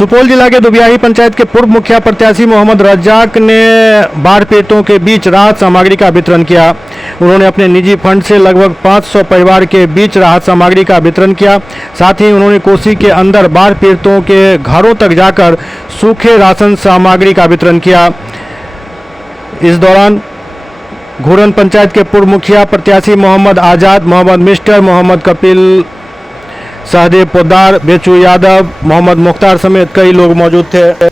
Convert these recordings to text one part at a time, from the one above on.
सुपौल जिला के दुबियाही पंचायत के पूर्व मुखिया प्रत्याशी मोहम्मद रज्जाक ने बाढ़ पीड़ितों के बीच राहत सामग्री का वितरण किया। उन्होंने अपने निजी फंड से लगभग 500 परिवार के बीच राहत सामग्री का वितरण किया। साथ ही उन्होंने कोसी के अंदर बाढ़ पीड़ितों के घरों तक जाकर सूखे राशन सामग्री का वितरण किया। इस दौरान घोरन पंचायत के पूर्व मुखिया प्रत्याशी मोहम्मद आज़ाद, मोहम्मद मिस्टर, मोहम्मद कपिल, सहदेव पोद्दार, बेचू यादव, मोहम्मद मुख्तार समेत कई लोग मौजूद थे।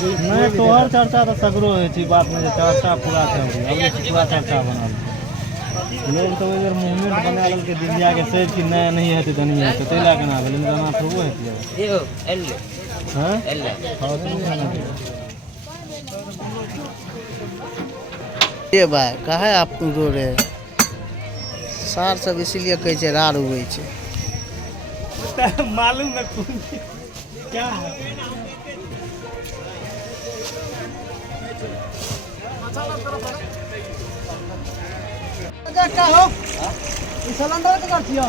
नहीं तोहर चर्चा तो सगरो है बात में चर्चा पूरा पूरा चर्चा बना लोग तो इधर मूवमेंट बना के दिलिया के सेज की नया नहीं है तो नहीं है तो तेला के ना बोले गाना थोड़ो है ये एल हां एल ये भाई काहे आप रो रहे सार सब इसीलिए कहे छे रार हुए छे मालूम है क्या है क्या हो सिलेंडर के कर दिया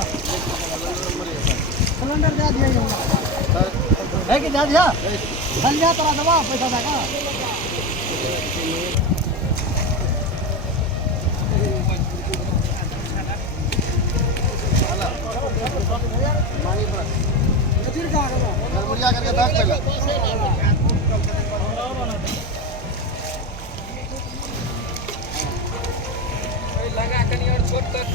सिलेंडर दे दिया है कि जा दिया चल जा तोरा दबा पैसा दे का करके दस लगा कनी और छोट कर